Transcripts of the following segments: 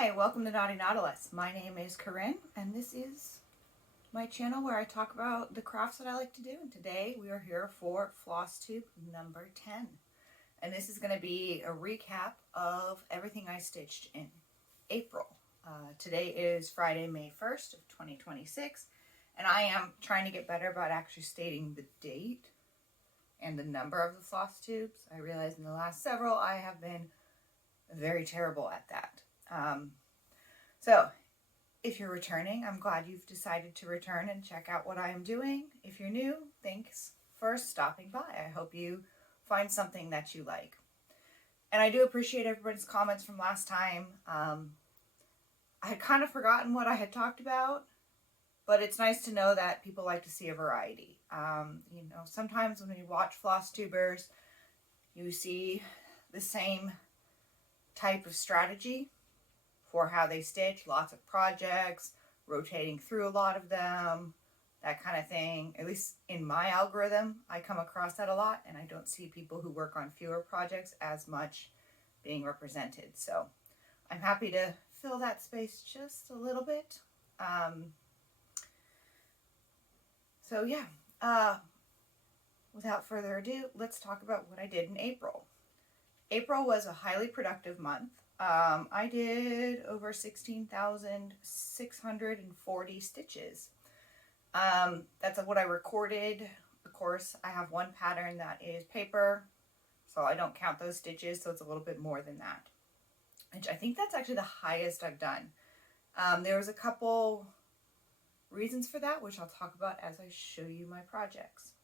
Hi, welcome to Naughty Nautilus. My name is Corinne, and this is my channel where I talk about the crafts that I like to do. And today we are here for Flosstube number 10. And this is going to be a recap of everything I stitched in April. Today is Friday, May 1st of 2026, and I am trying to get better about actually stating the date and the number of the floss tubes. I realize in the last several I have been very terrible at that. So if you're returning, I'm glad you've decided to return and check out what I am doing. If you're new, thanks for stopping by. I hope you find something that you like. And I do appreciate everybody's comments from last time. I had kind of forgotten what I had talked about, but it's nice to know that people like to see a variety. You know, sometimes when you watch floss tubers, you see the same type of strategy for how they stitch, lots of projects, rotating through a lot of them, that kind of thing. At least in my algorithm, I come across that a lot, and I don't see people who work on fewer projects as much being represented. So I'm happy to fill that space just a little bit. So yeah, without further ado, let's talk about what I did in April. April was a highly productive month. I did over 16,640 stitches. That's what I recorded. Of course, I have one pattern that is paper, so I don't count those stitches, so it's a little bit more than that. Which I think that's actually the highest I've done. There was a couple reasons for that, which I'll talk about as I show you my projects.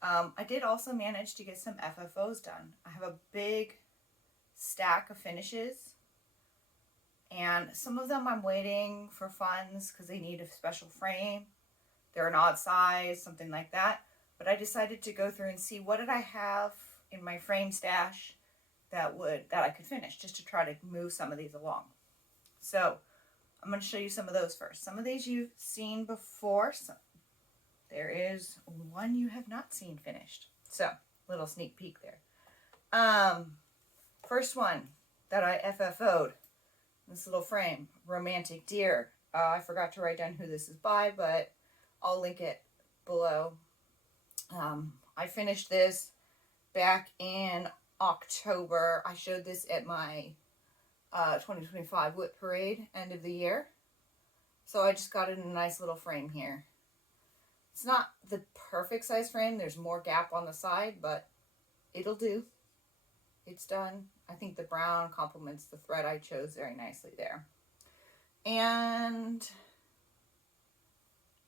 I did also manage to get some FFOs done. I have a big stack of finishes, and some of them I'm waiting for funds because they need a special frame. They're an odd size, something like that. But I decided to go through and see what did I have in my frame stash that I could finish, just to try to move some of these along. So I'm going to show you some of those first. Some of these you've seen before. There is one you have not seen finished. So little sneak peek there. First one that I FFO'd, this little frame, Romantic Deer. I forgot to write down who this is by, but I'll link it below. I finished this back in October. I showed this at my 2025 Whip Parade, end of the year. So I just got it in a nice little frame here. It's not the perfect size frame. There's more gap on the side, but it'll do. It's done. I think the brown complements the thread I chose very nicely there. And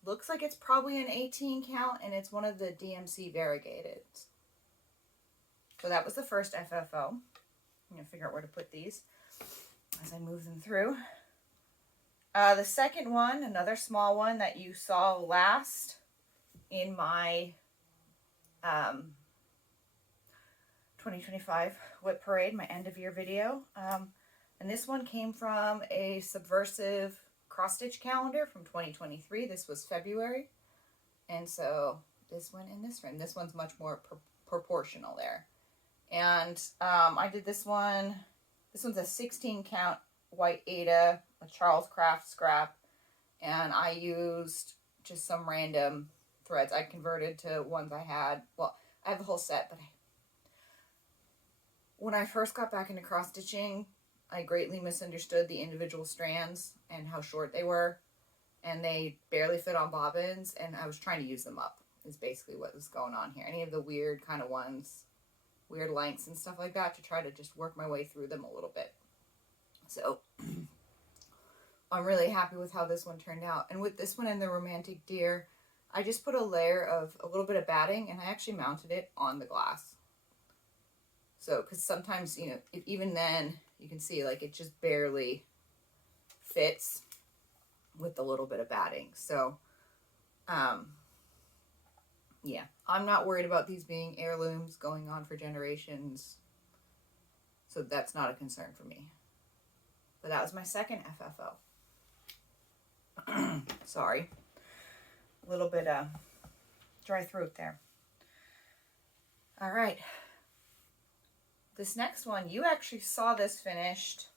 looks like it's probably an 18 count, and it's one of the DMC variegated. So that was the first FFO. I'm going to figure out where to put these as I move them through. The second one, another small one that you saw last in my 2025 Whip Parade, my end of year video. And this one came from a Subversive cross stitch calendar from 2023. This was February. And so this one and this frame. This one's much more proportional there. And I did this one. This one's a 16 count white Aida, a Charles Craft scrap. And I used just some random threads. I converted to ones I had. Well, I have the whole set, but when I first got back into cross stitching, I greatly misunderstood the individual strands and how short they were, and they barely fit on bobbins, and I was trying to use them up, is basically what was going on here. Any of the weird kind of ones, weird lengths and stuff like that, to try to just work my way through them a little bit. So I'm really happy with how this one turned out. And with this one and the Romantic Deer, I just put a layer of a little bit of batting, and I actually mounted it on the glass. So, because sometimes, you know, even then, you can see, like, it just barely fits with the little bit of batting. So, yeah, I'm not worried about these being heirlooms going on for generations. So that's not a concern for me. But that was my second FFO. Sorry. A little bit dry throat there. All right. This next one, you actually saw this finished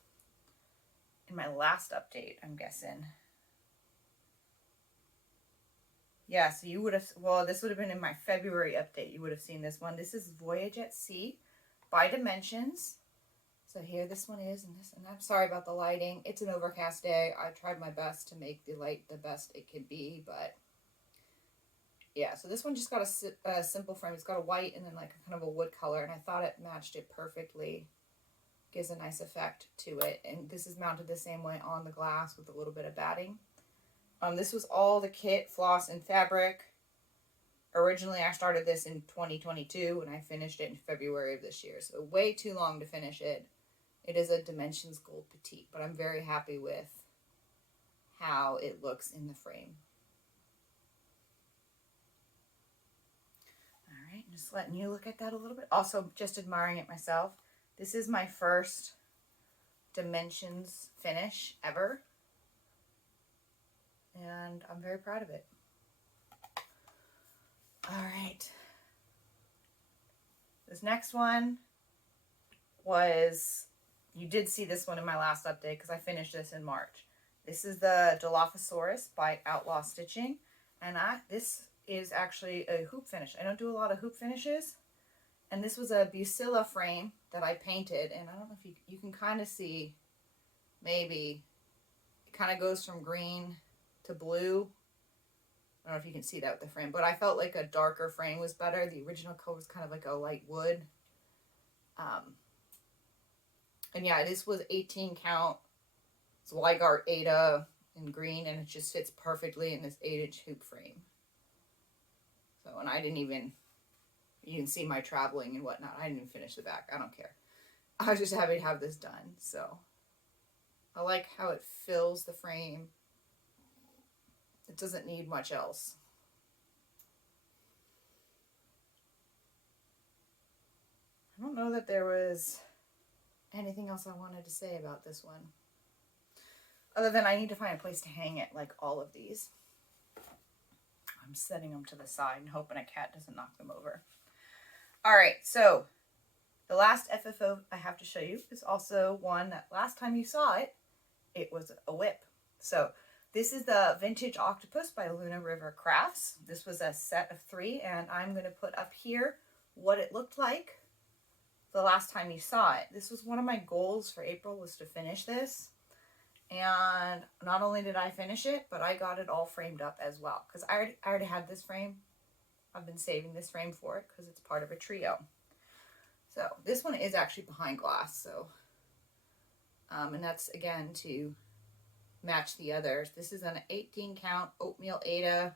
in my last update, I'm guessing. Yeah, so you would have, well, this would have been in my February update. You would have seen this one. This is Voyage at Sea by Dimensions. So here this one is, and I'm sorry about the lighting. It's an overcast day. I tried my best to make the light the best it could be, but yeah, so this one just got a simple frame. It's got a white and then like a kind of a wood color, and I thought it matched it perfectly. Gives a nice effect to it, and this is mounted the same way on the glass with a little bit of batting. This was all the kit, floss, and fabric. Originally, I started this in 2022, and I finished it in February of this year, so way too long to finish it. It is a Dimensions Gold Petite, but I'm very happy with how it looks in the frame. All right, just letting you look at that a little bit. Also, just admiring it myself. This is my first Dimensions finish ever, and I'm very proud of it. All right. This next one was, you did see this one in my last update because I finished this in March. This is the Dilophosaurus by Outlaw Stitching, and this is actually a hoop finish. I don't do a lot of hoop finishes, and this was a Bucilla frame that I painted, and I don't know if you can kind of see, maybe, it kind of goes from green to blue. I don't know if you can see that with the frame, but I felt like a darker frame was better. The original color was kind of like a light wood. And yeah, this was 18 count. It's Weigart Ada in green, and it just fits perfectly in this 8-inch hoop frame. So, and I didn't even, you can see my traveling and whatnot. I didn't even finish the back. I don't care. I was just happy to have this done. So, I like how it fills the frame. It doesn't need much else. I don't know that there was anything else I wanted to say about this one. Other than I need to find a place to hang it, like all of these. I'm setting them to the side and hoping a cat doesn't knock them over. Alright, so the last FFO I have to show you is also one that last time you saw it, it was a whip. So this is the Vintage Octopus by Luna River Crafts. This was a set of 3, and I'm going to put up here what it looked like the last time you saw it. This was one of my goals for April, was to finish this. And not only did I finish it, but I got it all framed up as well. Because I already had this frame. I've been saving this frame for it because it's part of a trio. So this one is actually behind glass. So, and that's again to match the others. This is an 18 count oatmeal Ada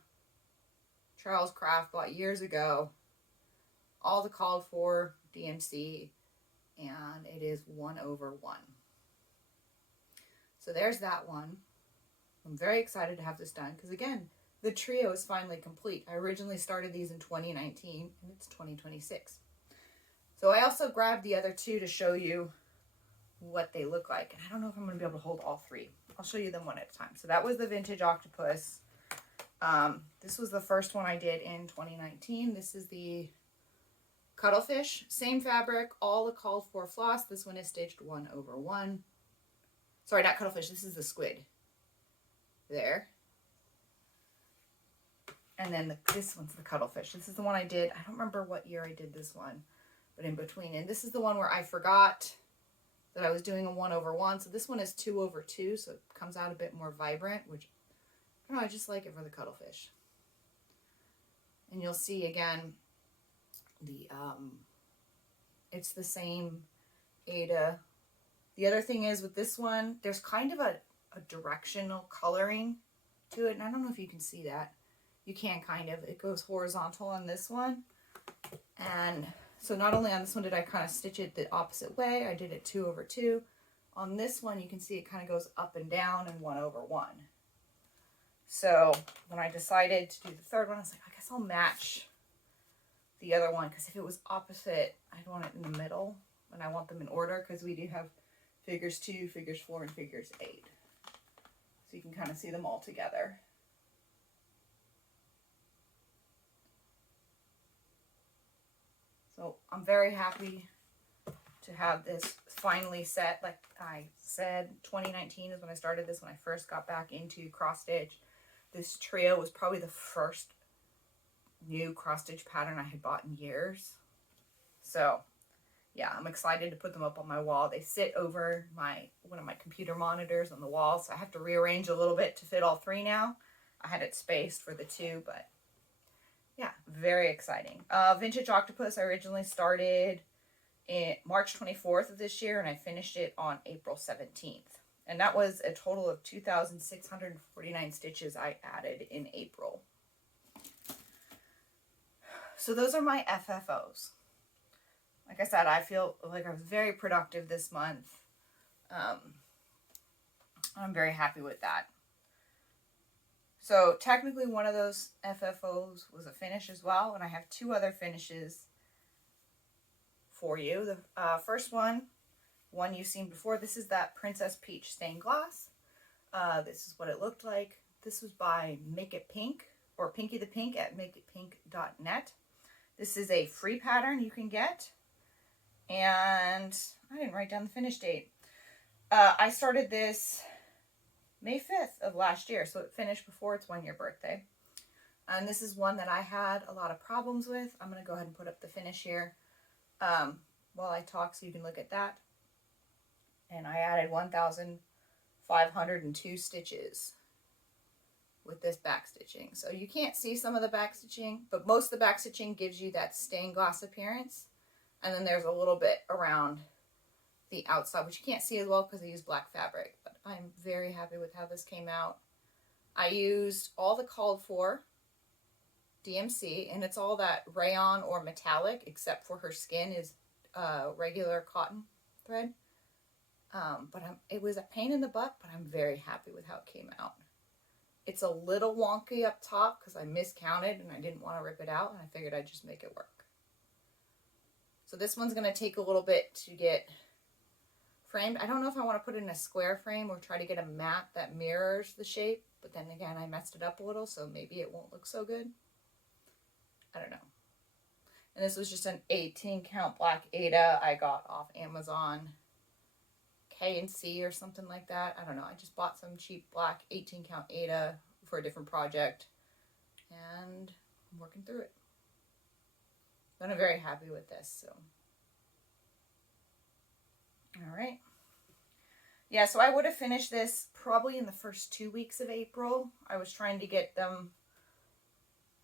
Charles Craft bought years ago. All the called for DMC, and it is 1/1. So there's that one. I'm very excited to have this done because again, the trio is finally complete. I originally started these in 2019 and it's 2026. So I also grabbed the other 2 to show you what they look like. And I don't know if I'm going to be able to hold all 3. I'll show you them one at a time. So that was the Vintage Octopus. This was the first one I did in 2019. This is the Cuttlefish. Same fabric, all the called for floss. This one is stitched 1/1. Sorry, not Cuttlefish. This is the squid. There. And then this one's the Cuttlefish. This is the one I did. I don't remember what year I did this one, but in between. And this is the one where I forgot that I was doing a 1/1. So this one is 2/2, so it comes out a bit more vibrant, which, I don't know, I just like it for the Cuttlefish. And you'll see again, the it's the same Ada. The other thing is with this one, there's kind of a directional coloring to it, and I don't know if you can see that. You can kind of. It goes horizontal on this one, and so not only on this one did I kind of stitch it the opposite way, I did it 2/2. On this one, you can see it kind of goes up and down and 1/1. So when I decided to do the third one, I was like, I guess I'll match the other one, because if it was opposite, I'd want it in the middle, and I want them in order, because we do have figures 2, figures 4, and figures 8. So you can kind of see them all together. So I'm very happy to have this finally set, like I said, 2019 is when I started this, when I first got back into cross stitch. This trio was probably the first new cross stitch pattern I had bought in years. So yeah, I'm excited to put them up on my wall. They sit over one of my computer monitors on the wall, so I have to rearrange a little bit to fit all three now. I had it spaced for the two, but yeah, very exciting. Vintage Octopus I originally started in March 24th of this year, and I finished it on April 17th. And that was a total of 2,649 stitches I added in April. So those are my FFOs. Like I said, I feel like I was very productive this month. I'm very happy with that. So technically one of those FFOs was a finish as well, and I have two other finishes for you. The first one you've seen before, this is that Princess Peach stained glass. This is what it looked like. This was by Make It Pink, or Pinky the Pink at makeitpink.net. This is a free pattern you can get, and I didn't write down the finish date. I started this May 5th of last year, so it finished before its 1-year birthday. And this is one that I had a lot of problems with. I'm going to go ahead and put up the finish here while I talk so you can look at that. And I added 1,502 stitches with this back stitching. So you can't see some of the back stitching, but most of the back stitching gives you that stained glass appearance. And then there's a little bit around the outside, which you can't see as well because I use black fabric. But I'm very happy with how this came out. I used all the called for DMC, and it's all that rayon or metallic, except for her skin is regular cotton thread. It was a pain in the butt, but I'm very happy with how it came out. It's a little wonky up top because I miscounted and I didn't want to rip it out, and I figured I'd just make it work. So this one's going to take a little bit to get framed. I don't know if I want to put it in a square frame or try to get a mat that mirrors the shape, but then again, I messed it up a little, so maybe it won't look so good. I don't know. And this was just an 18 count black Aida I got off Amazon K&C or something like that. I don't know. I just bought some cheap black 18 count Aida for a different project, and I'm working through it. But I'm very happy with this, so. All right. Yeah, so I would have finished this probably in the first 2 weeks of April. I was trying to get them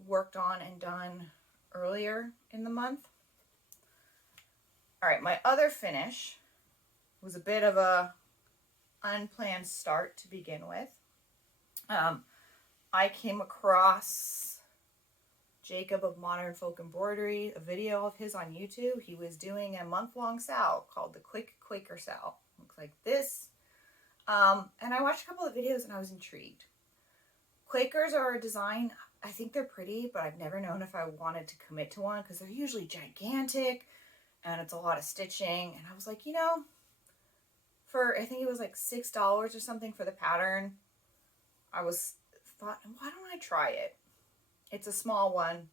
worked on and done earlier in the month. All right, my other finish was a bit of a unplanned start to begin with. I came across Jacob of Modern Folk Embroidery, a video of his on YouTube. He was doing a month-long sale called the Quick Quaker Sale. Looks like this. And I watched a couple of videos and I was intrigued. Quakers are a design, I think they're pretty, but I've never known if I wanted to commit to one because they're usually gigantic and it's a lot of stitching. And I was like, you know, for, I think it was like $6 or something for the pattern, I thought, why don't I try it? It's a small one.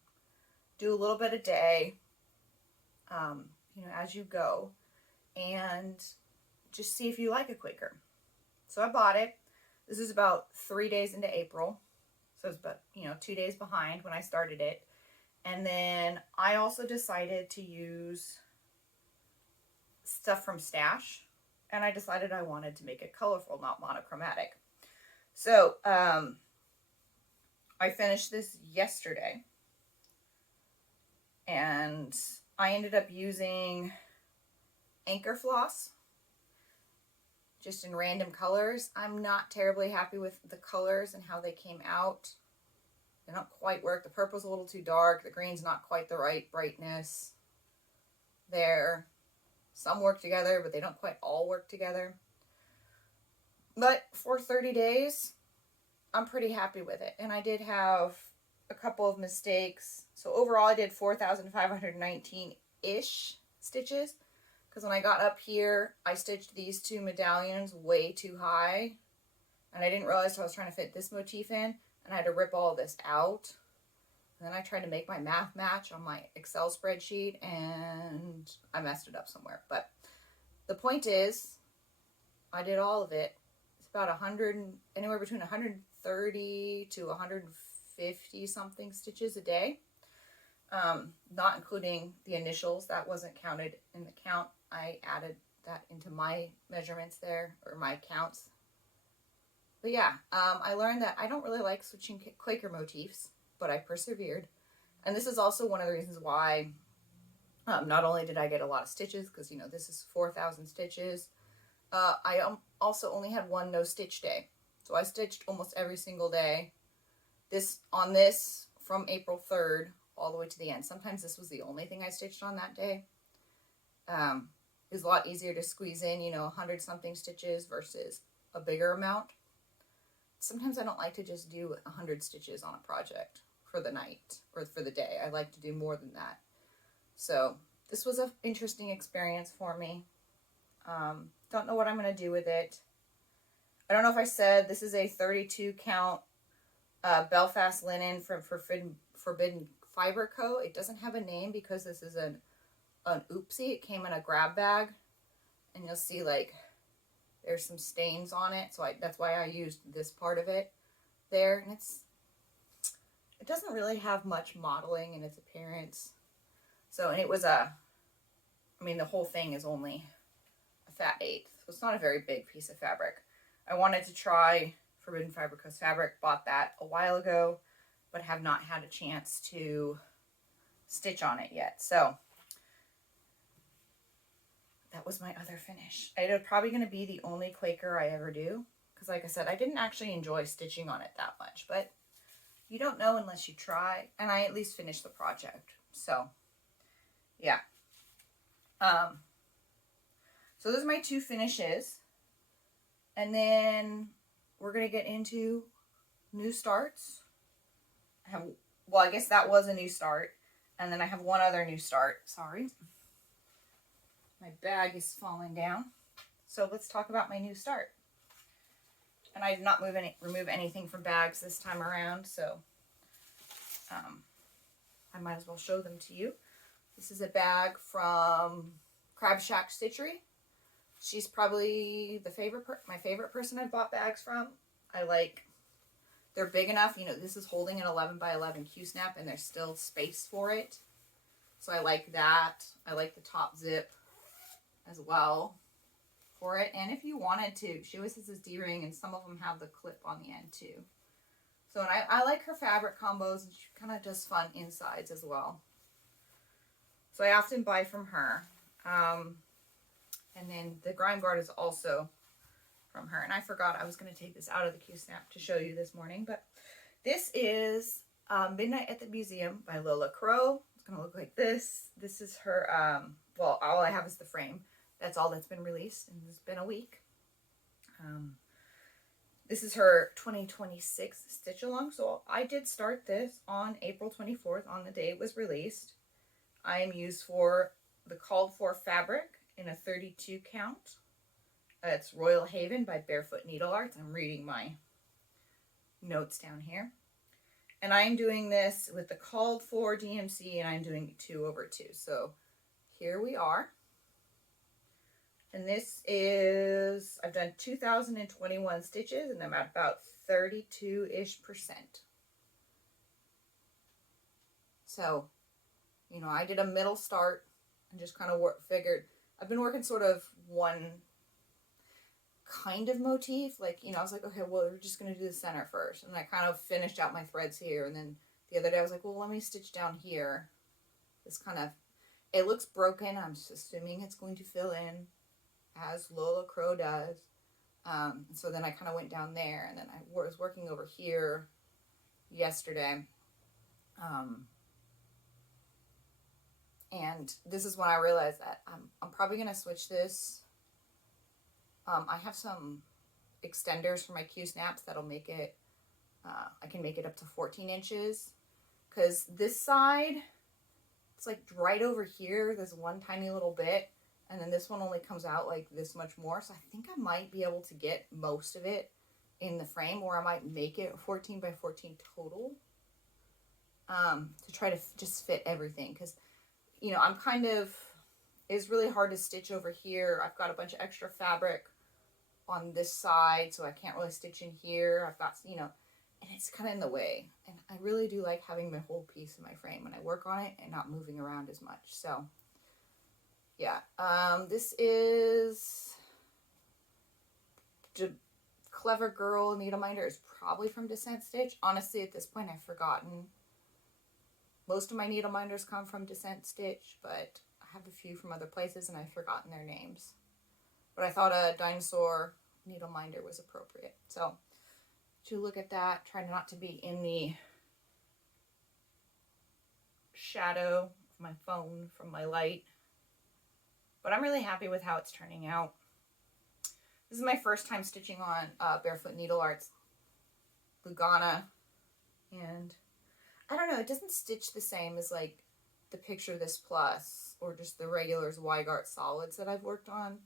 Do a little bit a day, you know, as you go, and just see if you like a Quaker. So I bought it. This is about 3 days into April. So it's about, 2 days behind when I started it. And then I also decided to use stuff from Stash. And I decided I wanted to make it colorful, not monochromatic. So, I finished this yesterday. And I ended up using Anchor Floss, just in random colors. I'm not terribly happy with the colors and how they came out. They don't quite work. The purple's a little too dark. The green's not quite the right brightness there. Some work together, but they don't quite all work together. But for 30 days, I'm pretty happy with it. And I did have a couple of mistakes. So overall, I did 4,519-ish stitches. Because when I got up here, I stitched these two medallions way too high. And I didn't realize I was trying to fit this motif in. And I had to rip all this out. And then I tried to make my math match on my Excel spreadsheet. And I messed it up somewhere. But the point is, I did all of it. It's about anywhere between 130 to 150 something stitches a day. Not including the initials. That wasn't counted in the count. I added that into my measurements there, or my counts. But yeah, I learned that I don't really like switching Quaker motifs, but I persevered. And this is also one of the reasons why not only did I get a lot of stitches, because, you know, this is 4,000 stitches, I also only had one no stitch day. So I stitched almost every single day. This from April 3rd all the way to the end. Sometimes this was the only thing I stitched on that day. It was a lot easier to squeeze in, you know, 100 something stitches versus a bigger amount. Sometimes I don't like to just do 100 stitches on a project for the night or for the day. I like to do more than that. So this was an interesting experience for me. Don't know what I'm going to do with it. I don't know if I said this is a 32 count Belfast linen from Forbidden Fiber Co. It doesn't have a name because this is an oopsie. It came in a grab bag, and you'll see like there's some stains on it, so that's why I used this part of it there. And it doesn't really have much modeling in its appearance. So, and it was I mean, the whole thing is only a fat 1/8, so it's not a very big piece of fabric. I wanted to try Forbidden Fiber Co. fabric, bought that a while ago, but have not had a chance to stitch on it yet. So that was my other finish. It's probably going to be the only Quaker I ever do, because like I said, I didn't actually enjoy stitching on it that much, but you don't know unless you try, and I at least finished the project. So yeah. So those are my 2 finishes, and then we're going to get into new starts. I guess that was a new start, and then I have one other new start. Sorry. My bag is falling down. So let's talk about my new start. And I did not remove anything from bags this time around, so I might as well show them to you. This is a bag from Crab Shack Stitchery. She's probably my favorite person I've bought bags from. They're big enough, you know, this is holding an 11 by 11 Q-snap, and there's still space for it. So I like that. I like the top zip as well for it. And if you wanted to, she always has this D-ring, and some of them have the clip on the end too. So, and I like her fabric combos, and she kind of does fun insides as well. So I often buy from her. And then the grime guard is also from her. And I forgot I was going to take this out of the Q-snap to show you this morning. But this is Midnight at the Museum by Lola Crow. It's going to look like this. This is her, well, all I have is the frame. That's all that's been released, and it's been a week. This is her 2026 stitch along. So I did start this on April 24th, on the day it was released. I am used for the called for fabric in a 32 count. It's Royal Haven by Barefoot Needle Arts. I'm reading my notes down here. And I'm doing this with the called for DMC, and I'm doing 2/2. So here we are. And this is, I've done 2,021 stitches, and I'm at about 32-ish%. So, you know, I did a middle start and just kind of figured, I've been working sort of one kind of motif. Like, you know, I was like, okay, well, we're just going to do the center first. And I kind of finished out my threads here. And then the other day I was like, well, let me stitch down here. This kind of, it looks broken. I'm just assuming it's going to fill in as Lola Crow does. So then I kind of went down there, and then I was working over here yesterday. And this is when I realized that I'm probably going to switch this. I have some extenders for my Q-snaps that'll make it, I can make it up to 14 inches. Because this side, it's like right over here, there's one tiny little bit. And then this one only comes out like this much more. So I think I might be able to get most of it in the frame, or I might make it 14 by 14 total. To try to just fit everything. Because, you know, I'm kind of is really hard to stitch over here. I've got a bunch of extra fabric on this side, so I can't really stitch in here. I've got, you know, and it's kind of in the way. And I really do like having my whole piece in my frame when I work on it and not moving around as much. So yeah, this is Clever Girl Needleminder. Is probably from Descent Stitch. Honestly, at this point, I've forgotten. Most of my needleminders come from Descent Stitch, but I have a few from other places and I've forgotten their names. But I thought a dinosaur needleminder was appropriate. So to look at that, try not to be in the shadow of my phone from my light. But I'm really happy with how it's turning out. This is my first time stitching on Barefoot Needle Arts Lugana, and I don't know, it doesn't stitch the same as like the Picture This Plus or just the regular Zweigart solids that I've worked on.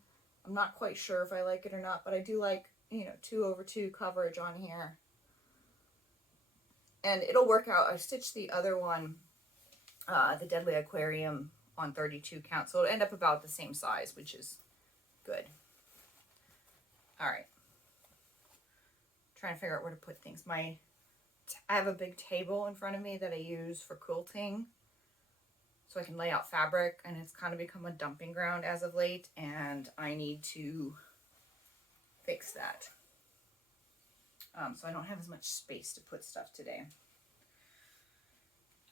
I'm not quite sure if I like it or not, but I do like, you know, 2/2 coverage on here. And it'll work out. I stitched the other one, the Deadly Aquarium, on 32 count, so it'll end up about the same size, which is good. All right. Trying to figure out where to put things. I have a big table in front of me that I use for quilting, so I can lay out fabric, and it's kind of become a dumping ground as of late, and I need to fix that. So I don't have as much space to put stuff today.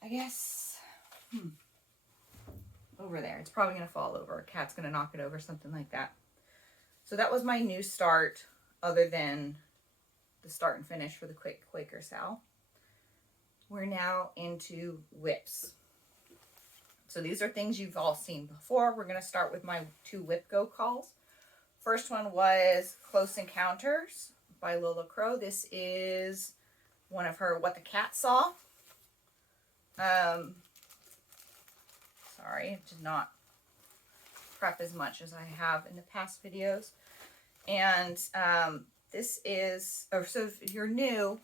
I guess, over there. It's probably going to fall over. A cat's going to knock it over, something like that. So that was my new start, other than the start and finish for the Quaker Sal. We're now into whips. So these are things you've all seen before. We're going to start with my 2 whip go calls. First one was Close Encounters by Lola Crow. This is one of her What the Cat Saw. Sorry, I did not prep as much as I have in the past videos. And this is, so if you're new,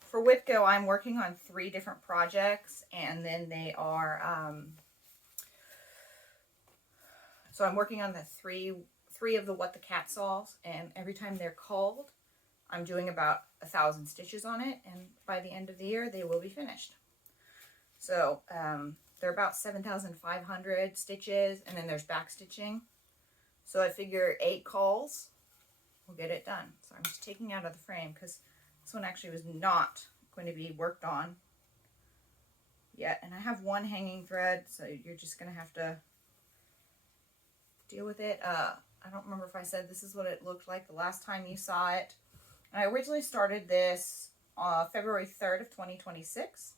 for WhipGo, I'm working on 3 different projects, and then they are, so I'm working on the three of the What the Cat Saws, and every time they're called, I'm doing about 1,000 stitches on it, and by the end of the year, they will be finished. So, they're about 7,500 stitches, and then there's back stitching. So I figure 8 calls will get it done. So I'm just taking out of the frame because this one actually was not going to be worked on yet. And I have one hanging thread, so you're just going to have to deal with it. I don't remember if I said this is what it looked like the last time you saw it. And I originally started this February 3rd of 2026.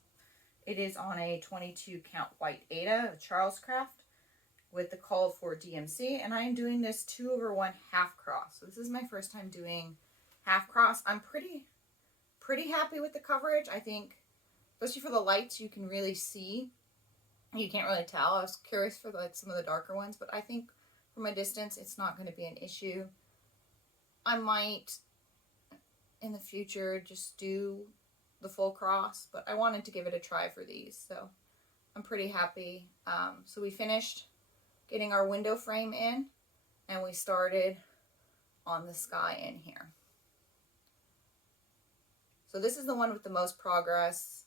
It is on a 22 count white Aida, a Charles Craft, with the call for DMC, and I am doing this 2/1 half cross. So this is my first time doing half cross. I'm pretty happy with the coverage. I think, especially for the lights, you can really see. You can't really tell. I was curious for like some of the darker ones, but I think from a distance, it's not going to be an issue. I might, in the future, just do the full cross, but I wanted to give it a try for these, so I'm pretty happy. So we finished getting our window frame in, and we started on the sky in here. So this is the one with the most progress.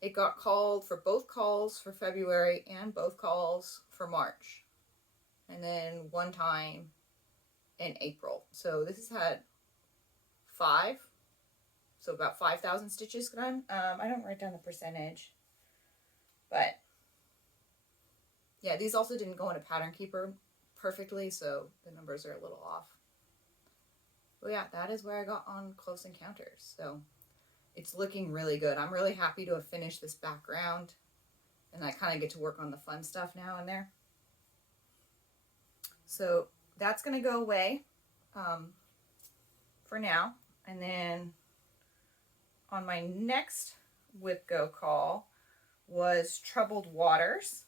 It got called for both calls for February and both calls for March, and then one time in April. So this has had 5. So about 5,000 stitches done. I don't write down the percentage, but yeah, these also didn't go in a pattern keeper perfectly, so the numbers are a little off. But yeah, that is where I got on Close Encounters. So it's looking really good. I'm really happy to have finished this background, and I kind of get to work on the fun stuff now and there. So that's going to go away for now, and then on my next WhipGo call was Troubled Waters,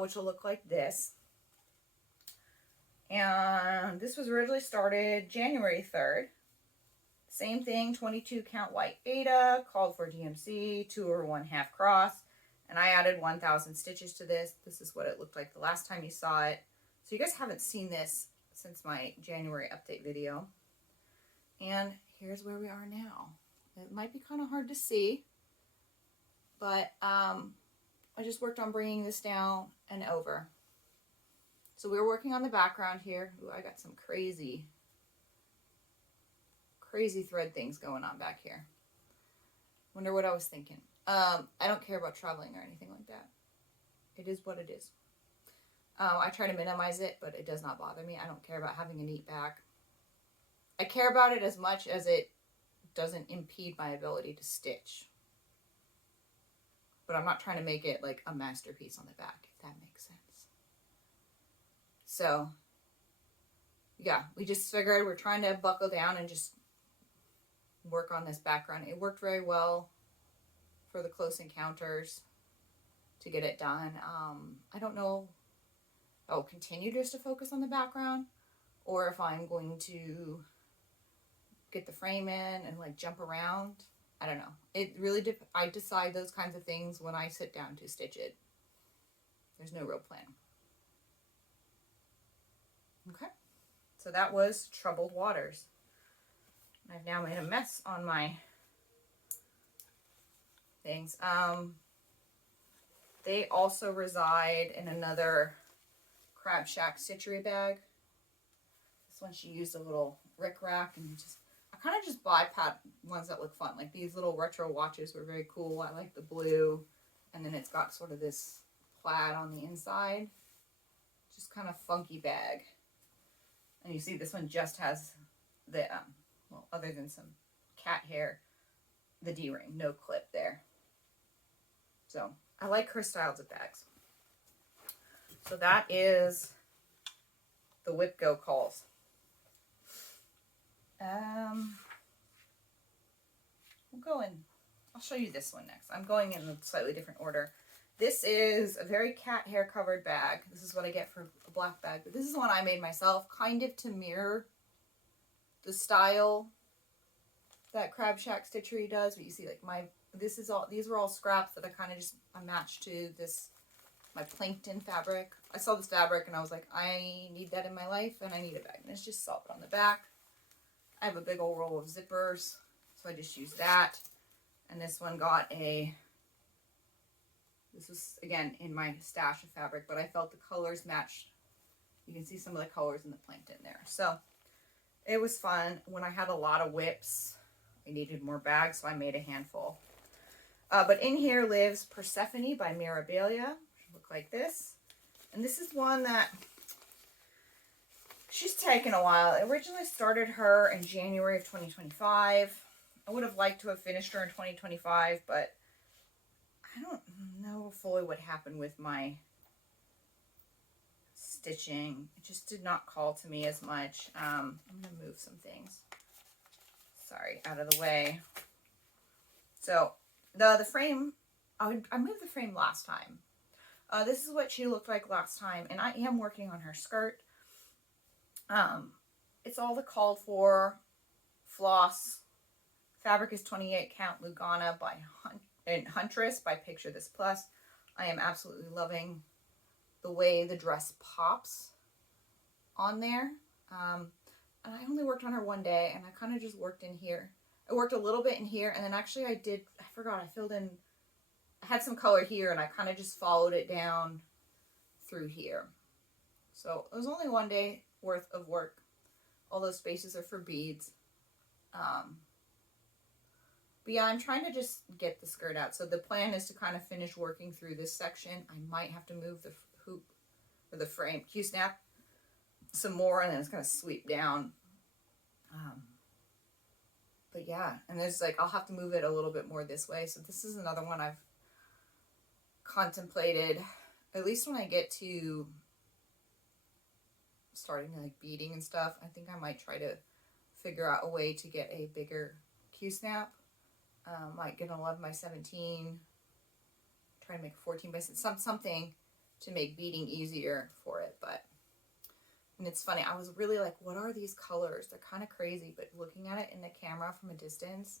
which will look like this. And this was originally started January 3rd. Same thing, 22 count white Aida, called for DMC, 2/1 half cross. And I added 1,000 stitches to this. This is what it looked like the last time you saw it. So you guys haven't seen this since my January update video. And here's where we are now. It might be kind of hard to see, but I just worked on bringing this down and over. So we were working on the background here. Ooh, I got some crazy thread things going on back here. Wonder what I was thinking. I don't care about traveling or anything like that. It is what it is. I try to minimize it, but it does not bother me. I don't care about having a neat back. I care about it as much as it doesn't impede my ability to stitch. But I'm not trying to make it like a masterpiece on the back, if that makes sense. So, yeah, we just figured we're trying to buckle down and just work on this background. It worked very well for the close encounters to get it done. I don't know if I'll continue just to focus on the background or if I'm going to get the frame in and like jump around. I don't know. It really I decide those kinds of things when I sit down to stitch it. There's no real plan. Okay, so that was Troubled Waters. I've now made a mess on my things. They also reside in another Crab Shack stitchery bag. This one she used a little rickrack and I kind of just buy ones that look fun. Like these little retro watches were very cool. I like the blue, and then it's got sort of this plaid on the inside. Just kind of funky bag. And you see this one just has the, well, other than some cat hair, the D-ring, no clip there. So I like her styles of bags. So that is the Whip Go calls. I'll show you this one next. I'm going in a slightly different order. This is a very cat hair covered bag. This is what I get for a black bag. But this is one I made myself, kind of to mirror the style that Crab Shack Stitchery does. But you see, like these were all scraps that I kind of just matched to my plankton fabric. I saw this fabric and I was like, I need that in my life and I need a bag. And it's just soft on the back. I have a big old roll of zippers, so I just used that. And this one got this was, again, in my stash of fabric, but I felt the colors matched. You can see some of the colors in the plankton there. So it was fun. When I had a lot of whips, I needed more bags, so I made a handful. But in here lives Persephone by Mirabilia. She'll look like this. And this is one that she's taken a while. I originally started her in January of 2025. I would have liked to have finished her in 2025, but I don't know fully what happened with my stitching. It just did not call to me as much. I'm going to move some things. Sorry, out of the way. So the frame, I moved the frame last time. This is what she looked like last time, and I am working on her skirt. It's all the called for floss. Fabric is 28 count Lugana by Huntress by Picture This Plus. I am absolutely loving the way the dress pops on there. And I only worked on her one day, and I kind of just worked in here. I worked a little bit in here, and then actually I filled in, I had some color here, and I kind of just followed it down through here. So it was only one day worth of work. All those spaces are for beads. But yeah, I'm trying to just get the skirt out. So the plan is to kind of finish working through this section. I might have to move the hoop or the frame, Q-snap, some more, and then it's going to sweep down. But yeah, and there's like, I'll have to move it a little bit more this way. So this is another one I've contemplated, at least when I get to starting like beading and stuff. I think I might try to figure out a way to get a bigger Q-snap. Might get an 11 by 17, try to make a 14 by 6, something to make beading easier for it. And it's funny, I was really like, what are these colors? They're kind of crazy, but looking at it in the camera from a distance,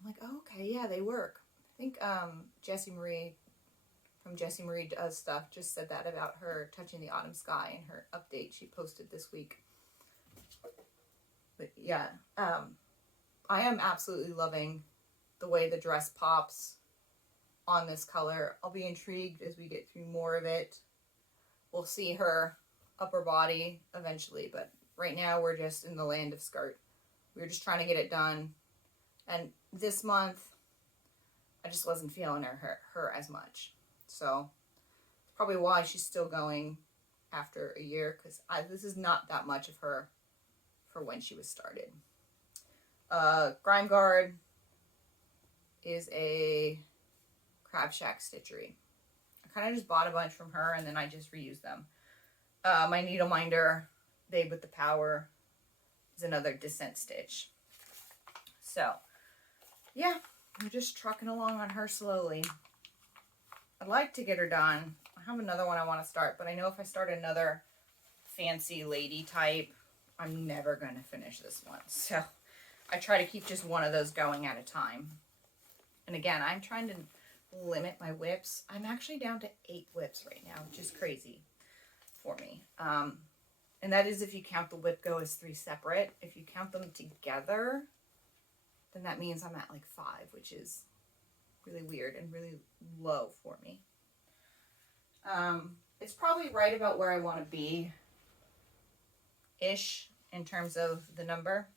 I'm like, oh, okay, yeah, they work. I think Jessie Marie from from Jessie Marie Does Stuff just said that about her touching the autumn sky in her update she posted this week. But yeah, I am absolutely loving the way the dress pops on this color. I'll be intrigued as we get through more of it. We'll see her upper body eventually, but right now we're just in the land of skirt. We were just trying to get it done. And this month, I just wasn't feeling her as much. So, it's probably why she's still going after a year, because this is not that much of her for when she was started. Grime Guard is a Crab Shack stitchery. I kind of just bought a bunch from her and then I just reused them. My needle minder, Babe with the Power, is another Descent stitch. So, yeah, I'm just trucking along on her slowly. I'd like to get her done. I have another one I want to start, but I know if I start another fancy lady type, I'm never going to finish this one. So, I try to keep just one of those going at a time. And again, I'm trying to limit my whips. I'm actually down to 8 whips right now, which is crazy for me. And that is if you count the whip go as 3 separate. If you count them together, then that means I'm at like 5, which is really weird and really low for me. It's probably right about where I want to be ish in terms of the number.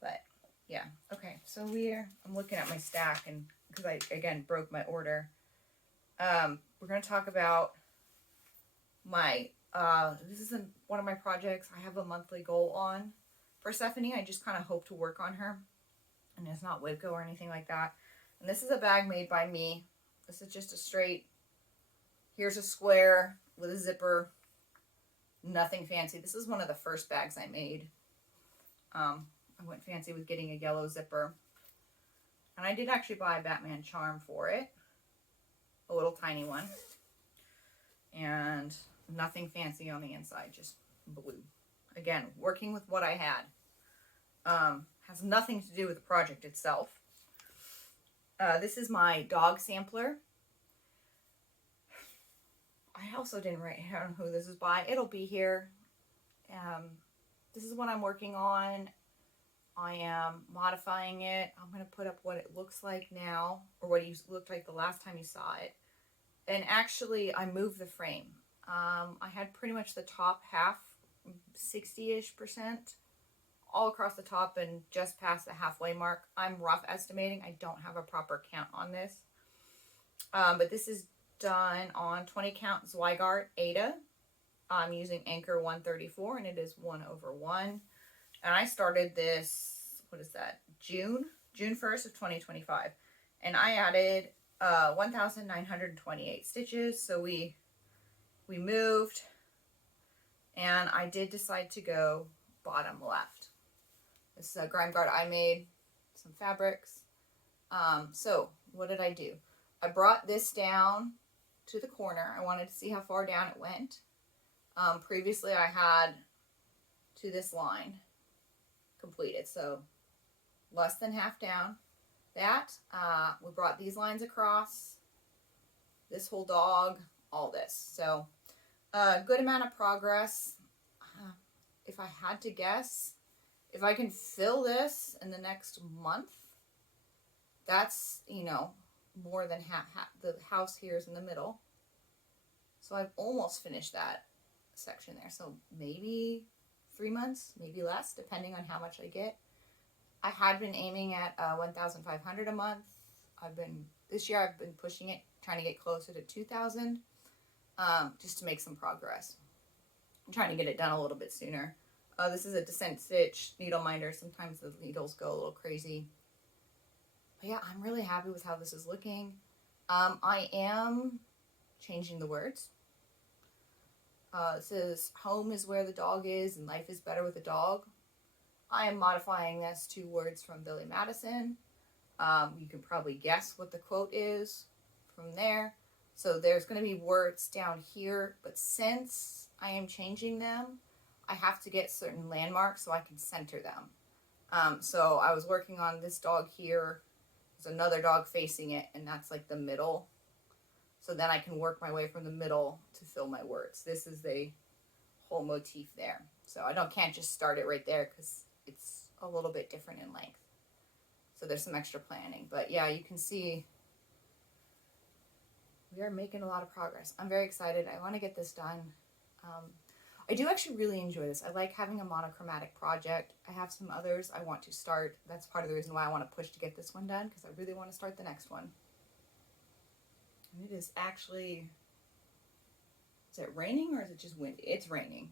But yeah, okay. So I'm looking at my stack, and because I again broke my order. We're going to talk about my this isn't one of my projects I have a monthly goal on. Persephone, I just kind of hope to work on her, and it's not Wibco or anything like that. And this is a bag made by me. This is just a straight, here's a square with a zipper, nothing fancy. This is one of the first bags I made. I went fancy with getting a yellow zipper, and I did actually buy a Batman charm for it, a little tiny one, and nothing fancy on the inside, just blue. Again, working with what I had. Has nothing to do with the project itself. This is my dog sampler. I also didn't write down who this is by. It'll be here. This is what I'm working on. I am modifying it. I'm going to put up what it looks like now, or what it looked like the last time you saw it. And actually, I moved the frame. I had pretty much the top half, 60-ish%, all across the top and just past the halfway mark. I'm rough estimating. I don't have a proper count on this. But this is done on 20 count Zweigart Ada. I'm using Anchor 134, and it is 1/1. And I started this, what is that, June 1st of 2025. And I added 1,928 stitches. So we moved, and I did decide to go bottom left. This is a grime guard I made, some fabrics. So what did I do? I brought this down to the corner. I wanted to see how far down it went. Previously I had to this line completed, so less than half down. We brought these lines across, this whole dog, all this. So good amount of progress. If I had to guess, if I can fill this in the next month, that's, more than half. The house here is in the middle. So I've almost finished that section there. So maybe 3 months, maybe less, depending on how much I get. I had been aiming at 1,500 a month. This year I've been pushing it, trying to get closer to 2,000, just to make some progress. I'm trying to get it done a little bit sooner. This is a Descent stitch needle minder. Sometimes the needles go a little crazy. But yeah, I'm really happy with how this is looking. I am changing the words. It says, home is where the dog is and life is better with a dog. I am modifying this to words from Billy Madison. You can probably guess what the quote is from there. So there's going to be words down here, but since I am changing them, I have to get certain landmarks so I can center them. So I was working on this dog here. There's another dog facing it, and that's like the middle So then I can work my way from the middle to fill my words. This is the whole motif there. So I can't just start it right there because it's a little bit different in length. So there's some extra planning. But yeah, you can see we are making a lot of progress. I'm very excited. I want to get this done. I do actually really enjoy this. I like having a monochromatic project. I have some others I want to start. That's part of the reason why I want to push to get this one done, because I really want to start the next one. And it is actually, is it raining or is it just windy? It's raining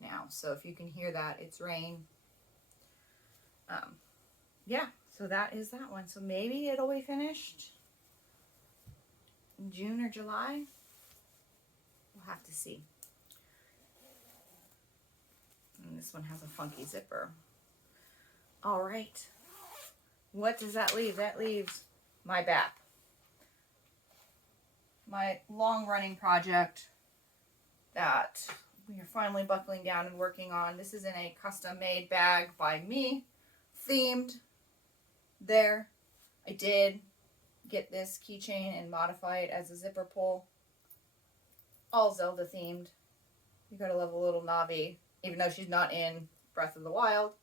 now. So if you can hear that, it's rain. Yeah, so that is that one. So maybe it'll be finished in June or July. We'll have to see. And this one has a funky zipper. All right. What does that leave? That leaves my BAP. My long-running project that we are finally buckling down and working on. This is in a custom-made bag by me, themed there. I did get this keychain and modify it as a zipper pull. All Zelda themed. You gotta love a little Navi, even though she's not in Breath of the Wild.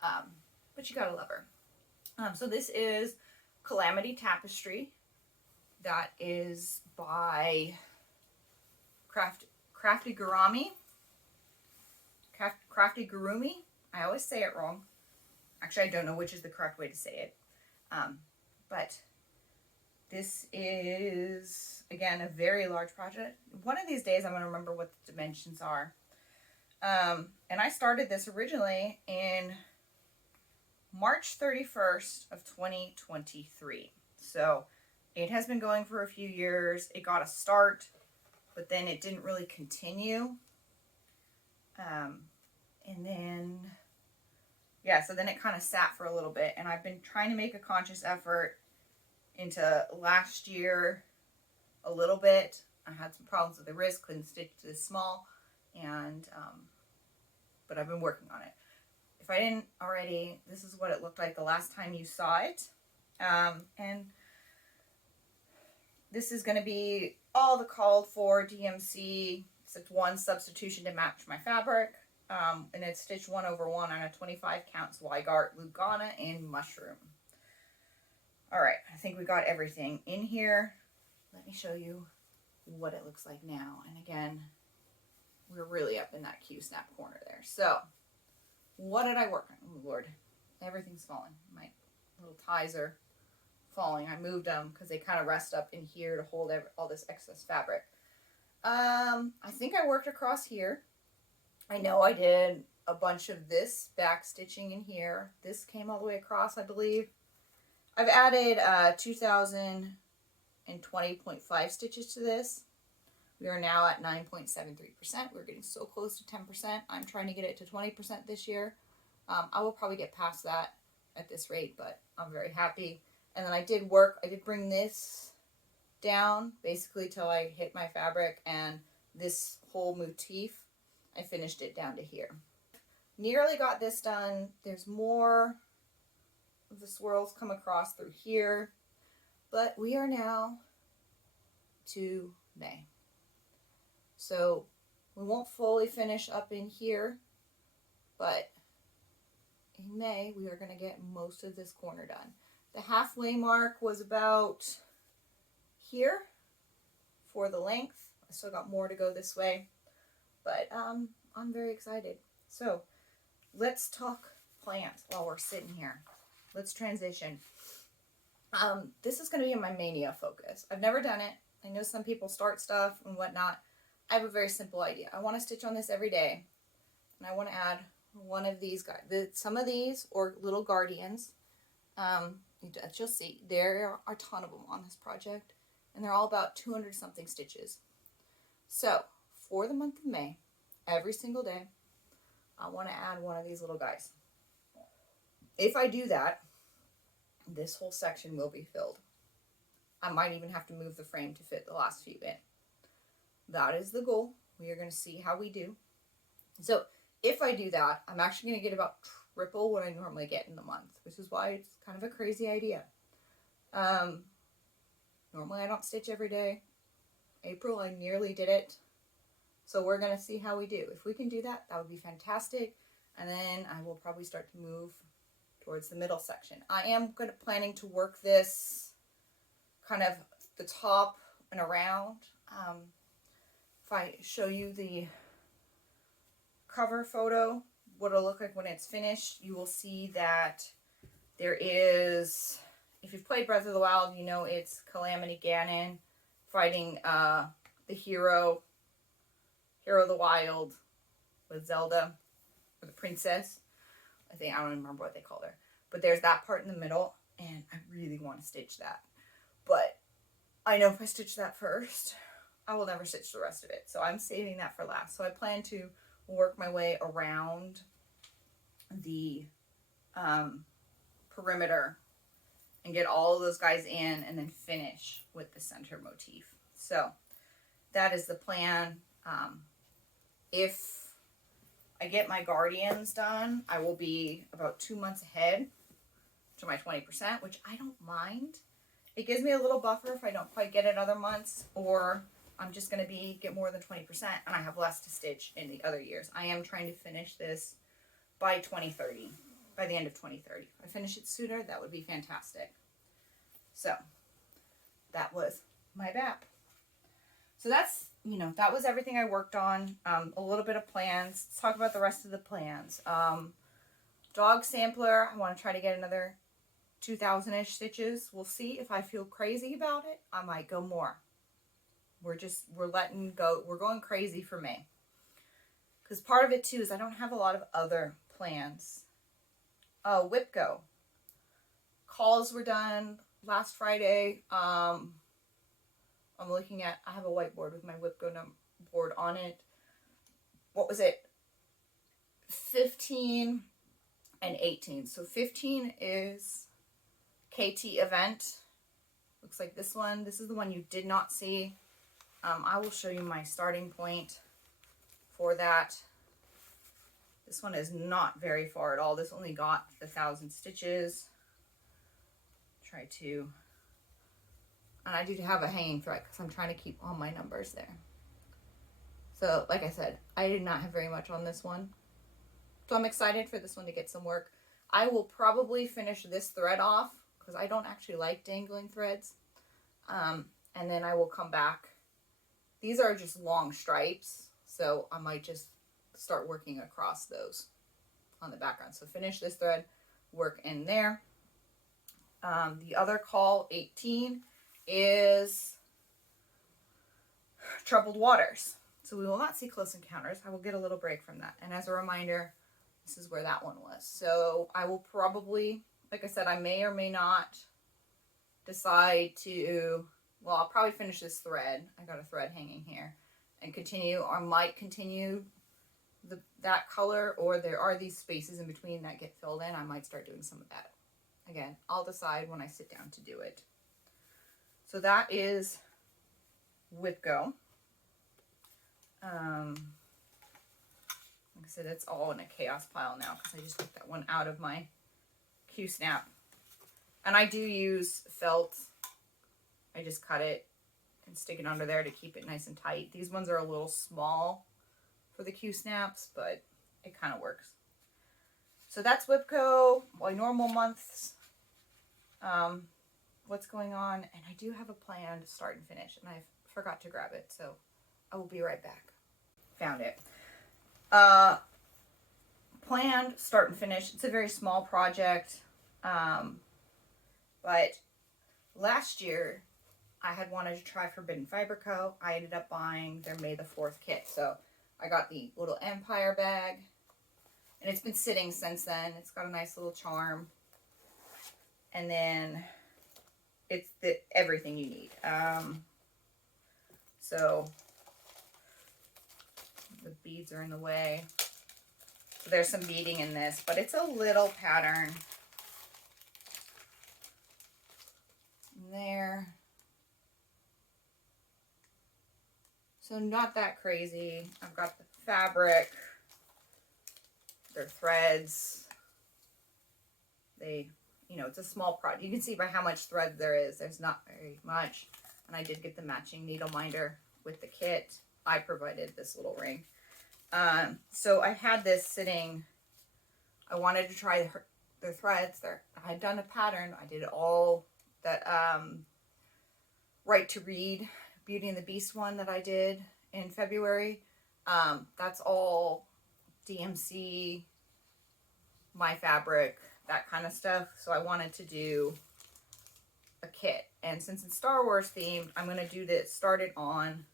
But you gotta love her. So this is Calamity Tapestry. That is by Crafty Gurumi. Crafty Gurumi. I always say it wrong. Actually, I don't know which is the correct way to say it. But this is, again, a very large project. One of these days I'm going to remember what the dimensions are. And I started this originally in March 31st of 2023. So it has been going for a few years. It got a start, but then it didn't really continue. And then, yeah, so then it kind of sat for a little bit. And I've been trying to make a conscious effort into last year a little bit. I had some problems with the wrist, couldn't stitch this small, and but I've been working on it. If I didn't already, this is what it looked like the last time you saw it. And this is going to be all the called for DMC, except one substitution to match my fabric. And it's stitch 1/1 on a 25 count Zweigart, Lugana, and Mushroom. All right, I think we got everything in here. Let me show you what it looks like now. And again, we're really up in that Q-snap corner there. So, what did I work on? Oh, Lord, everything's falling. My little ties are falling. I moved them because they kind of rest up in here to hold all this excess fabric. I think I worked across here. I know I did a bunch of this back stitching in here. This came all the way across, I believe. I've added 2020.5 stitches to this. We are now at 9.73%. We're getting so close to 10%. I'm trying to get it to 20% this year. I will probably get past that at this rate, but I'm very happy. And then I did bring this down basically till I hit my fabric, and this whole motif, I finished it down to here. Nearly got this done. There's more of the swirls come across through here, but we are now to May. So we won't fully finish up in here, but in May we are going to get most of this corner done. The halfway mark was about here for the length. I still got more to go this way, but I'm very excited. So let's talk plants while we're sitting here. Let's transition. This is going to be my mania focus. I've never done it. I know some people start stuff and whatnot. I have a very simple idea. I want to stitch on this every day, and I want to add one of these guys. Some of these, or little guardians, you'll see, there are a ton of them on this project, and they're all about 200 something stitches. So for the month of May, every single day, I want to add one of these little guys. If I do that, this whole section will be filled. I might even have to move the frame to fit the last few in. That is the goal. We are going to see how we do. So if I do that, I'm actually going to get about triple what I normally get in the month, which is why it's kind of a crazy idea. Normally I don't stitch every day. April, I nearly did it. So we're going to see how we do. If we can do that, that would be fantastic. And then I will probably start to move towards the middle section. I am planning to work this kind of the top and around. If I show you the cover photo, what it'll look like when it's finished, you will see that there is, if you've played Breath of the Wild, you know it's Calamity Ganon fighting the hero of the Wild with Zelda, or the princess. I don't remember what they called her. But there's that part in the middle, and I really want to stitch that. But I know if I stitch that first, I will never stitch the rest of it. So I'm saving that for last. So I plan to work my way around the perimeter and get all of those guys in and then finish with the center motif. So that is the plan. If I get my Guardians done, I will be about 2 months ahead to my 20%, which I don't mind. It gives me a little buffer if I don't quite get it other months, or I'm just going to get more than 20% and I have less to stitch in the other years. I am trying to finish this by 2030, by the end of 2030. If I finish it sooner, that would be fantastic. So that was my BAP. So that's, that was everything I worked on. A little bit of plans. Let's talk about the rest of the plans. Dog sampler, I want to try to get another 2,000-ish stitches. We'll see. If I feel crazy about it, I might go more. We're letting go. We're going crazy for May. Because part of it too is I don't have a lot of other plans. WIPCO. Calls were done last Friday. I'm looking at, I have a whiteboard with my WIPCO board on it. What was it? 15 and 18. So 15 is KT event. Looks like this one. This is the one you did not see. I will show you my starting point for that. This one is not very far at all. This only got 1,000 stitches. Try to, and I do have a hanging thread because I'm trying to keep all my numbers there. So like I said, I did not have very much on this one. So I'm excited for this one to get some work. I will probably finish this thread off because I don't actually like dangling threads. And then I will come back. These are just long stripes, so I might just start working across those on the background. So finish this thread, work in there. The other call, 18, is Troubled Waters. So we will not see Close Encounters. I will get a little break from that. And as a reminder, this is where that one was. So I will probably, like I said, I may or may not decide to, well, I'll probably finish this thread. I got a thread hanging here. And continue, or might continue that color, or there are these spaces in between that get filled in. I might start doing some of that. Again, I'll decide when I sit down to do it. So that is WIPCO. Like I said, it's all in a chaos pile now because I just took that one out of my Q-snap. And I do use felt. I just cut it and stick it under there to keep it nice and tight. These ones are a little small for the Q-snaps, but it kind of works. So that's WIPCO, my normal months. What's going on? And I do have a plan to start and finish, and I forgot to grab it, so I will be right back. Found it. Planned, start and finish. It's a very small project, but last year I had wanted to try Forbidden Fiber Co. I ended up buying their May the 4th kit, so I got the little Empire bag, and it's been sitting since then. It's got a nice little charm, and then it's everything you need. So the beads are in the way. So there's some beading in this, but it's a little pattern there. So not that crazy. I've got the fabric, their threads. They, it's a small project. You can see by how much thread there is. There's not very much. And I did get the matching needle minder with the kit. I provided this little ring. So I had this sitting. I wanted to try the threads. I had done a pattern. I did all that Right to Read, Beauty and the Beast one that I did in February. That's all DMC, My Fabric, that kind of stuff. So I wanted to do a kit. And since it's Star Wars themed, I'm going to do this, start it on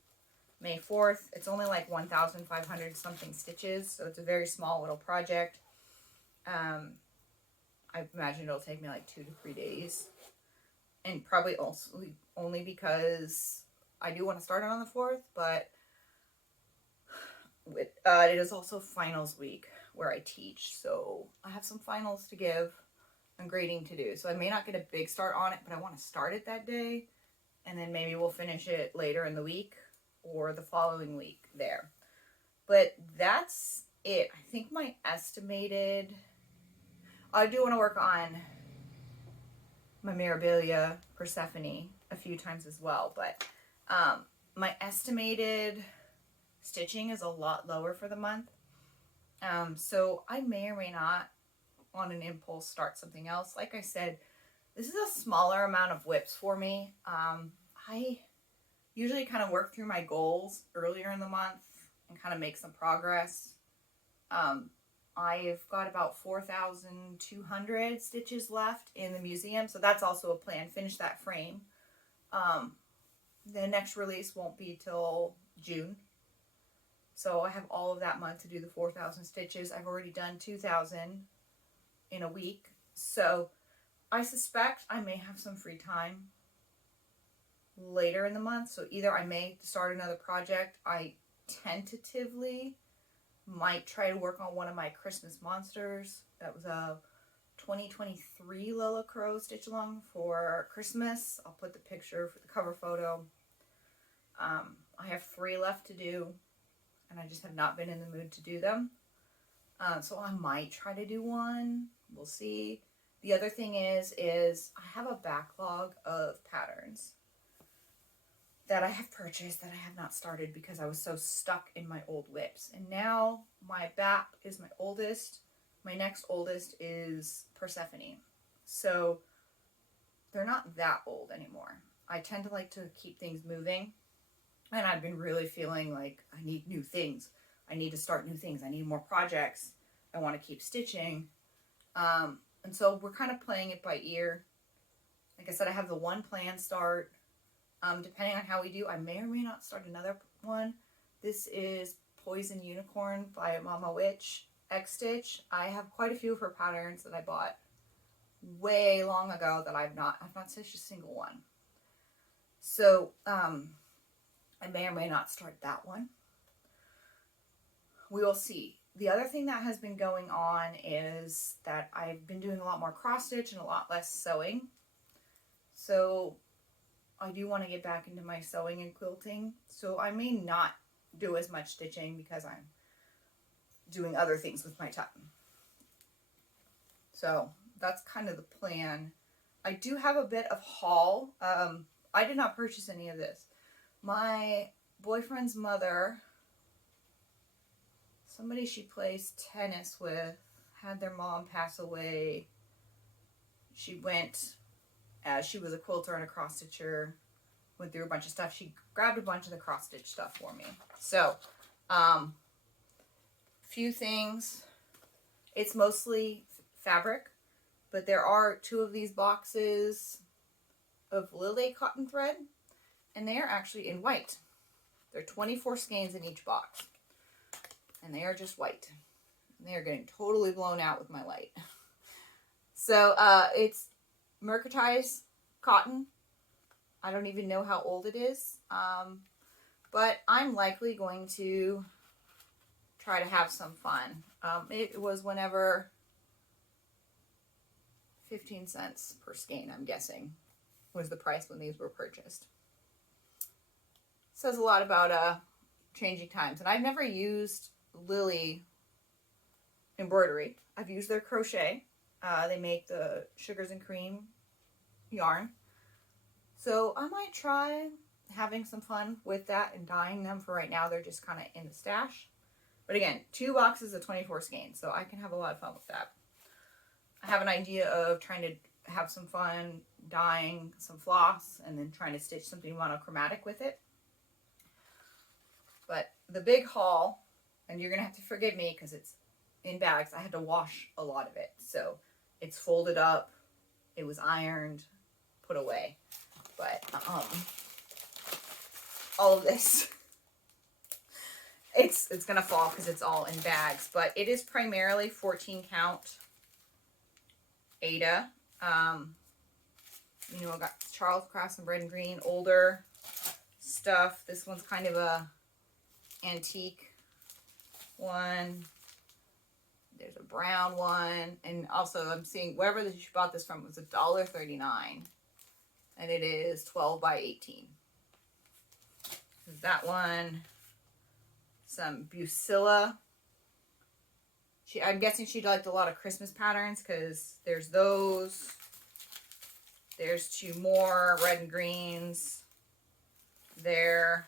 May 4th. It's only like 1,500 something stitches, so it's a very small little project. I imagine it'll take me like 2 to 3 days. And probably also only because I do want to start it on the 4th, but it is also finals week where I teach. So I have some finals to give and grading to do. So I may not get a big start on it, but I want to start it that day. And then maybe we'll finish it later in the week or the following week there. But that's it. I think my estimated... I do want to work on my Mirabilia Persephone a few times as well, but my estimated stitching is a lot lower for the month. So I may or may not, on an impulse, start something else. Like I said, this is a smaller amount of whips for me. I usually kind of work through my goals earlier in the month and kind of make some progress. I've got about 4,200 stitches left in the museum, so that's also a plan. Finish that frame. The next release won't be till June, so I have all of that month to do the 4,000 stitches. I've already done 2,000 in a week, so I suspect I may have some free time later in the month. So either I may start another project. I tentatively might try to work on one of my Christmas monsters. That was a 2023 Lilla Crow stitch along for Christmas. I'll put the picture for the cover photo. I have 3 left to do, and I just have not been in the mood to do them. So I might try to do one. We'll see. The other thing is I have a backlog of patterns that I have purchased that I have not started because I was so stuck in my old whips. And now my BAP is my oldest. My next oldest is Persephone. So they're not that old anymore. I tend to like to keep things moving. And I've been really feeling like I need new things. I need to start new things. I need more projects. I want to keep stitching. And so we're kind of playing it by ear. Like I said, I have the one planned start. Depending on how we do, I may or may not start another one. This is Poison Unicorn by Mama Witch X Stitch. I have quite a few of her patterns that I bought way long ago that I've not stitched a single one. So I may or may not start that one. We will see. The other thing that has been going on is that I've been doing a lot more cross stitch and a lot less sewing. So I do want to get back into my sewing and quilting. So I may not do as much stitching because I'm doing other things with my time. So that's kind of the plan. I do have a bit of haul. I did not purchase any of this. My boyfriend's mother, somebody she plays tennis with, had their mom pass away. She went, she was a quilter and a cross stitcher, went through a bunch of stuff. She grabbed a bunch of the cross stitch stuff for me. So, few things. It's mostly fabric, but there are 2 of these boxes of Lily cotton thread, and they are actually in white. There are 24 skeins in each box, and they are just white. And they are getting totally blown out with my light. So it's mercantized cotton. I don't even know how old it is, but I'm likely going to try to have some fun. It was whenever 15 cents per skein, I'm guessing, was the price when these were purchased. Says a lot about changing times. And I've never used Lily embroidery. I've used their crochet. They make the sugars and cream yarn. So I might try having some fun with that and dyeing them. For right now, they're just kind of in the stash. But again, 2 boxes of 24 skeins, so I can have a lot of fun with that. I have an idea of trying to have some fun dyeing some floss and then trying to stitch something monochromatic with it. But the big haul, and you're going to have to forgive me because it's in bags, I had to wash a lot of it. So it's folded up, it was ironed, put away. But all of this, it's going to fall because it's all in bags. But it is primarily 14 count Aida. You know, I got Charles Crafts and Red and Green, older stuff. This one's kind of a antique one. There's a brown one. And also I'm seeing wherever you bought this from, it was $1.39. And it is 12 by 18. There's that one. Some Bucilla. I'm guessing she liked a lot of Christmas patterns because there's those. There's 2 more red and greens. There's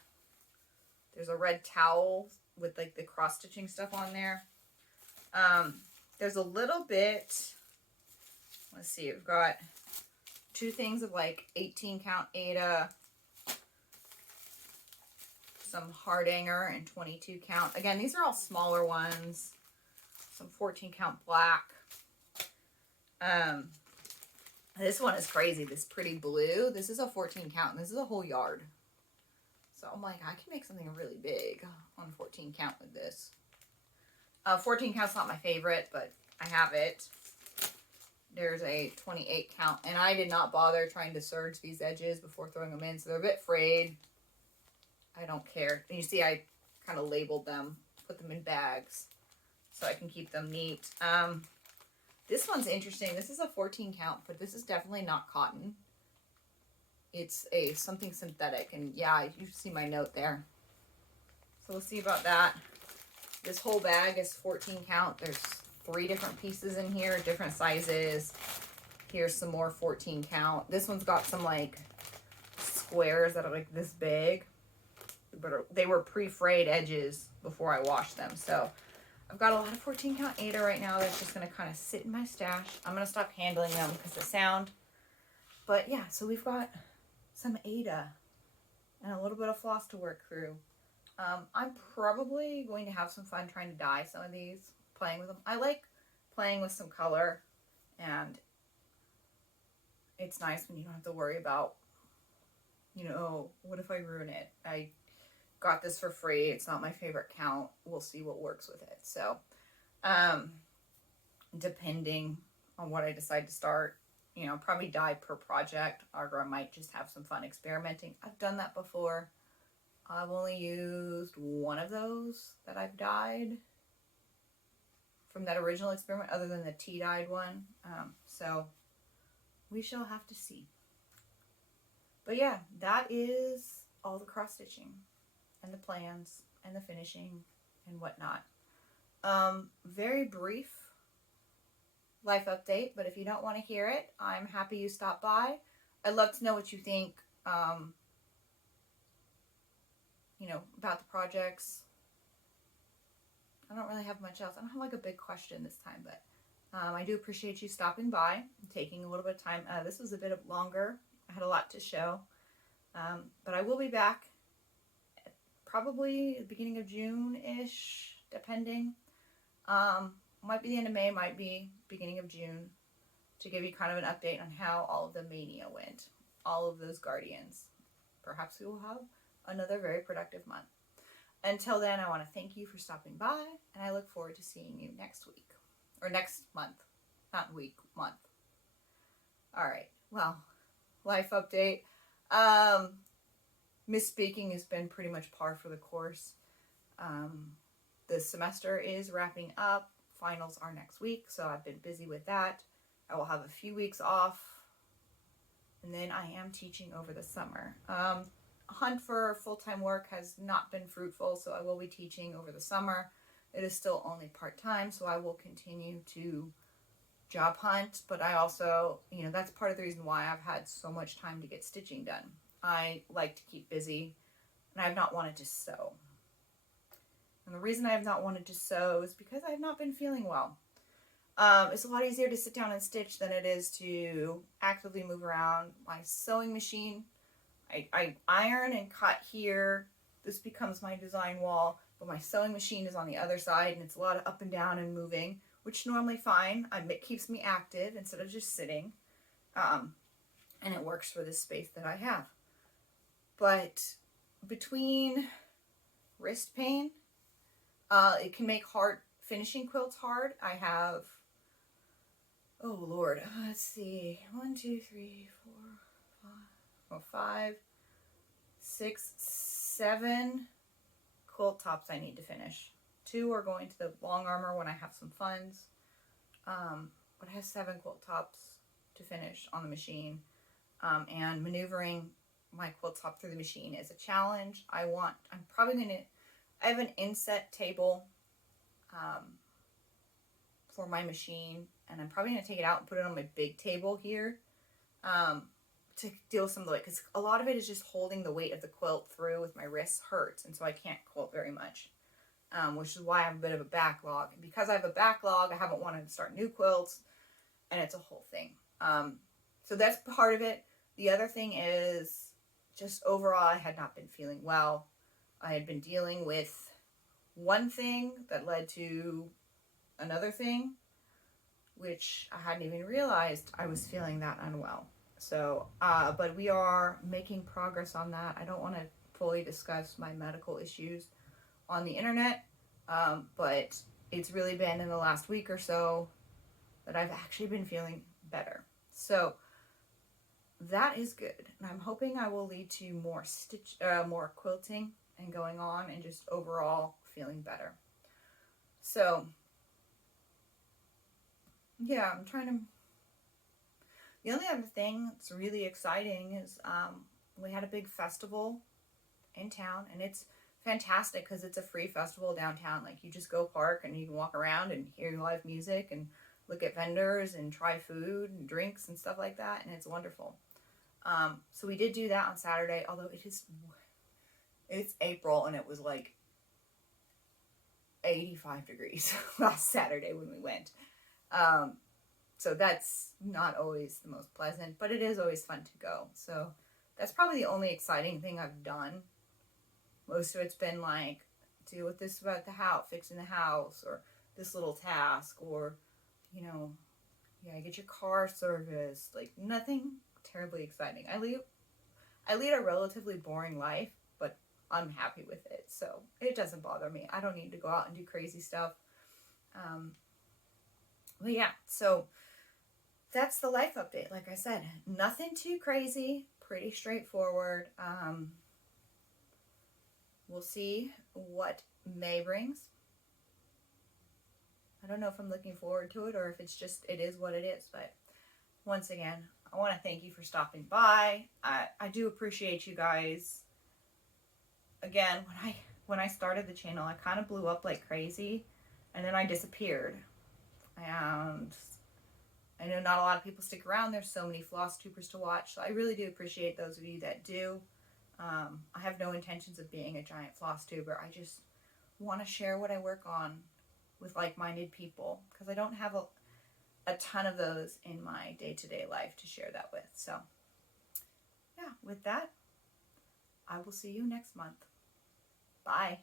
a red towel with like the cross stitching stuff on there. There's a little bit, let's see, we've got 2 things of like 18 count Aida, some Hardanger and 22 count. Again, these are all smaller ones. Some 14 count black. This one is crazy. This pretty blue. This is a 14 count. And this is a whole yard. So I'm like, I can make something really big on 14 count with this. 14 count's not my favorite, but I have it. There's a 28 count. And I did not bother trying to serge these edges before throwing them in. So they're a bit frayed. I don't care. And you see I kind of labeled them. Put them in bags. So I can keep them neat. This one's interesting. This is a 14 count, but this is definitely not cotton. It's something synthetic. And yeah, you see my note there. So we'll see about that. This whole bag is 14 count. There's 3 different pieces in here, different sizes. Here's some more 14 count. This one's got some like squares that are like this big. But they were pre-frayed edges before I washed them. So I've got a lot of 14 count Aida right now that's just going to kind of sit in my stash. I'm going to stop handling them because of sound. But yeah, so we've got some Aida and a little bit of floss to work through. I'm probably going to have some fun trying to dye some of these, playing with them. I like playing with some color, and it's nice when you don't have to worry about, you know, what if I ruin it? I got this for free. It's not my favorite count. We'll see what works with it. So, depending on what I decide to start, you know, probably dye per project, or I might just have some fun experimenting. I've done that before. I've only used one of those that I've dyed from that original experiment, other than the tea-dyed one. So we shall have to see. But yeah, that is all the cross-stitching and the plans and the finishing and whatnot. Very brief life update, but if you don't want to hear it, I'm happy you stopped by. I'd love to know what you think, you know, about the projects. I don't really have much else. I don't have like a big question this time, but I do appreciate you stopping by and taking a little bit of time. This was a bit longer. I had a lot to show, but I will be back probably the beginning of June-ish, depending. Might be the end of May, might be beginning of June, to give you kind of an update on how all of the mania went. All of those guardians. Perhaps we will have another very productive month. Until then, I want to thank you for stopping by, and I look forward to seeing you next week. Or next month. Not week, month. Alright, well, life update. Misspeaking has been pretty much par for the course. The semester is wrapping up. Finals are next week, so I've been busy with that. I will have a few weeks off, and then I am teaching over the summer. Hunt for full-time work has not been fruitful, so I will be teaching over the summer. It is still only part-time, so I will continue to job hunt, but I also, you know, that's part of the reason why I've had so much time to get stitching done. I like to keep busy, and I have not wanted to sew. And the reason I have not wanted to sew is because I have not been feeling well. It's a lot easier to sit down and stitch than it is to actively move around. My sewing machine, I iron and cut here. This becomes my design wall, but my sewing machine is on the other side, and it's a lot of up and down and moving, which normally fine. It keeps me active instead of just sitting, and it works for this space that I have. But between wrist pain, it can make finishing quilts hard. I have, oh Lord, let's see, 1, 2, 3, 4, 5, 6, 7 quilt tops I need to finish. 2 are going to the long armor when I have some funds, but I have 7 quilt tops to finish on the machine, and maneuvering my quilt top through the machine is a challenge. I have an inset table for my machine, and I'm probably going to take it out and put it on my big table here to deal with some of the weight, because a lot of it is just holding the weight of the quilt through with my wrists hurts, and so I can't quilt very much, which is why I have a bit of a backlog. And because I have a backlog, I haven't wanted to start new quilts, and it's a whole thing. So that's part of it. The other thing is just overall, I had not been feeling well. I had been dealing with one thing that led to another thing, which I hadn't even realized I was feeling that unwell. So, but we are making progress on that. I don't want to fully discuss my medical issues on the internet, but it's really been in the last week or so that I've actually been feeling better. So that is good, and I'm hoping I will lead to more quilting and going on, and just overall feeling better. So yeah, the only other thing that's really exciting is we had a big festival in town, and it's fantastic because it's a free festival downtown. Like, you just go park and you can walk around and hear live music and look at vendors and try food and drinks and stuff like that, and it's wonderful. So we did do that on Saturday, although it's April and it was like 85 degrees last Saturday when we went. So that's not always the most pleasant, but it is always fun to go. So that's probably the only exciting thing I've done. Most of it's been like, deal with this about the house, fixing the house, or this little task, or, you know, yeah, get your car serviced. Like, nothing terribly exciting. I lead a relatively boring life, but I'm happy with it, so it doesn't bother me. I don't need to go out and do crazy stuff. But yeah, so that's the life update. Like I said, nothing too crazy, pretty straightforward. We'll see what May brings. I don't know if I'm looking forward to it or if it's just, it is what it is. But once again, I want to thank you for stopping by. I do appreciate you guys. Again, when I started the channel, I kind of blew up like crazy, and then I disappeared. And I know not a lot of people stick around. There's so many Flosstubers to watch, so I really do appreciate those of you that do. I have no intentions of being a giant Flosstuber. I just want to share what I work on with like-minded people, because I don't have a ton of those in my day-to-day life to share that with. So yeah, with that, I will see you next month. Bye.